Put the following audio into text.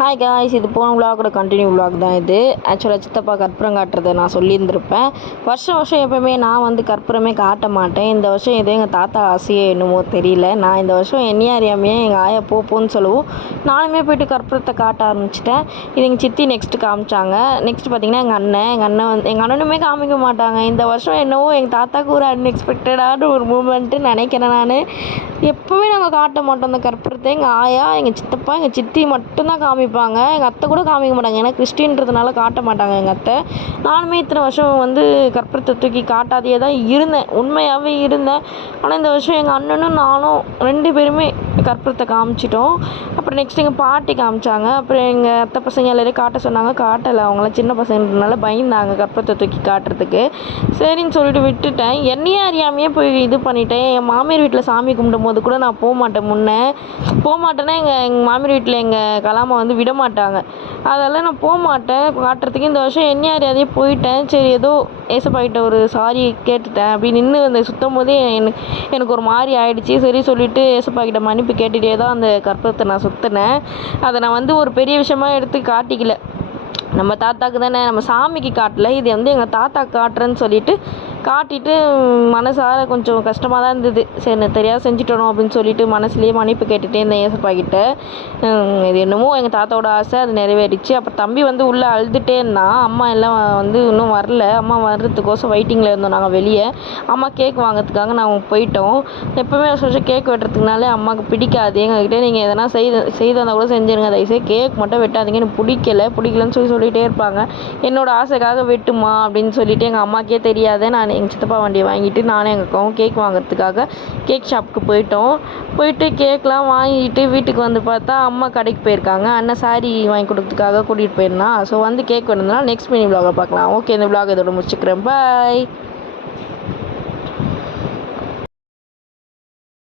Hi guys, இது போன விலாகோட continue vlog தான் இது. ஆக்சுவலாக சித்தப்பா கற்பூரம் காட்டுறதை நான் சொல்லியிருந்திருப்பேன். வருஷம் எப்போயுமே நான் வந்து கற்பூரமே காட்ட மாட்டேன். இந்த வருஷம் ஏதோ எங்கள் தாத்தா ஆசையே என்னமோ தெரியல, நான் இந்த வருஷம் என்னையா அறியாமையே எங்கள் ஆயா போன்னு சொல்லவும் நானுமே போய்ட்டு கற்பூரத்தை காட்ட ஆரம்பிச்சிட்டேன். இது எங்கள் சித்தி நெக்ஸ்ட்டு காமிச்சாங்க. நெக்ஸ்ட் பார்த்திங்கன்னா எங்கள் அண்ணனுமே காமிக்க மாட்டாங்க. இந்த வருஷம் என்னவோ எங்கள் தாத்தாவுக்கு ஒரு அன்எக்ஸ்பெக்டடான ஒரு மூமெண்ட்டு நினைக்கிறேன். நான் எப்போவுமே நாங்கள் காட்ட மாட்டோம் அந்த கற்பூரத்தை. எங்கள் ஆயா, எங்கள் சித்தப்பா, எங்கள் சித்தி மட்டும்தான் காமிப்பாங்க. எங்கள் அத்தை கூட காமிக்க மாட்டாங்க, ஏன்னா கிறிஸ்டின்றதுனால காட்ட மாட்டாங்க எங்கள் அத்தை. நானுமே இத்தனை வருஷம் வந்து கற்பூரத்தை தூக்கி காட்டாதையே தான் இருந்தேன், உண்மையாகவே இருந்தேன். ஆனால் இந்த வருஷம் எங்கள் அண்ணனும் நானும் 2 பேருமே கற்பூரத்தை காமிச்சிட்டோம். அப்புறம் நெக்ஸ்ட் எங்கள் பாட்டி காமிச்சாங்க. அப்புறம் எங்கள் அத்தை பசங்க எல்லாரையும் காட்ட சொன்னாங்க, காட்டலை. அவங்களாம் சின்ன பசங்கன்றதுனால பயந்தாங்க கற்பூரத்தை தூக்கி காட்டுறதுக்கு. சரின்னு சொல்லிட்டு விட்டுட்டேன். என்னையே அறியாமையே போய் இது பண்ணிட்டேன். என் மாமியார் வீட்டில் சாமி கும்பிடும் போது கூட நான் போக மாட்டேன்னா எங்கள் மாமியார் வீட்டில் எங்கள் கலாமா வந்து விட மாட்டாங்க. அதெல்லாம் நான் போக மாட்டேன் காட்டுறதுக்கு. இந்த வருஷம் என்னையே அறியாதையே போயிட்டேன். சரி, ஏதோ ஏசப்பாக்கிட்ட ஒரு சாரி கேட்டுட்டேன். அப்படி நின்று அந்த சுத்தம் போதே எனக்கு ஒரு மாதிரி ஆயிடுச்சு. சரி சொல்லிவிட்டு ஏசப்பாக்கிட்ட மன்னிப்பு கேட்டுகிட்டே தான் அந்த கற்பூரத்தை நான் சுற்றினேன். அதை நான் வந்து ஒரு பெரிய விஷயமா எடுத்து காட்டிக்கல. நம்ம தாத்தாக்கு தானே, நம்ம சாமிக்கு காட்டலை, இது வந்து எங்கள் தாத்தா காட்டுறேன்னு சொல்லிட்டு காட்டிட்டு மனசார கொஞ்சம் கஷ்டமாக தான் இருந்தது. சரி, நான் தெரியாது செஞ்சுட்டணும் அப்படின்னு சொல்லிட்டு மனசுலேயே மன்னிப்பு கேட்டுகிட்டே இருந்தேன் ஏசப்பாக்கிட்ட. இது என்னமோ எங்கள் தாத்தாவோட ஆசை, அது நிறைவேறிச்சு. அப்புறம் தம்பி வந்து உள்ளே அழுதுகிட்டே இருந்தான். அம்மா எல்லாம் வந்து இன்னும் வரல. அம்மா வர்றதுக்கோசம் வெயிட்டிங்கில் இருந்தோம் நாங்கள் வெளியே. அம்மா கேக் வாங்கிறதுக்காக நாங்கள் போயிட்டோம். எப்போவுமே வருஷம் கேக் வெட்டுறதுக்குனாலே அம்மாவுக்கு பிடிக்காது. எங்ககிட்ட நீங்கள் எதனா செய்து வந்தால் கூட செஞ்சுருங்க, தயவுசெய்து கேக் மட்டும் வெட்டாதீங்க, எனக்கு பிடிக்கலன்னு சொல்லிகிட்டே இருப்பாங்க. என்னோடய ஆசைக்காக வெட்டுமா அப்படின்னு சொல்லிட்டு எங்கள் அம்மாக்கே தெரியாத நான் எங்கள் சித்தப்பா வண்டியை வாங்கிட்டு நானும் எங்கள் அக்காவும் கேக் வாங்கிறதுக்காக கேக் ஷாப்புக்கு போயிட்டு கேக்லாம் வாங்கிட்டு வீட்டுக்கு வந்து பார்த்தா அம்மா கடைக்கு போயிருக்காங்க. அண்ணன் சாரி வாங்கி கொடுக்கறதுக்காக கூட்டிகிட்டு போயிருந்தான். ஸோ வந்து கேக் வேணும்னா நெக்ஸ்ட் மினி விலாகை பார்க்கலாம். ஓகே, இந்த விலாக் இதோட முடிச்சுக்கிறேன். பாய்.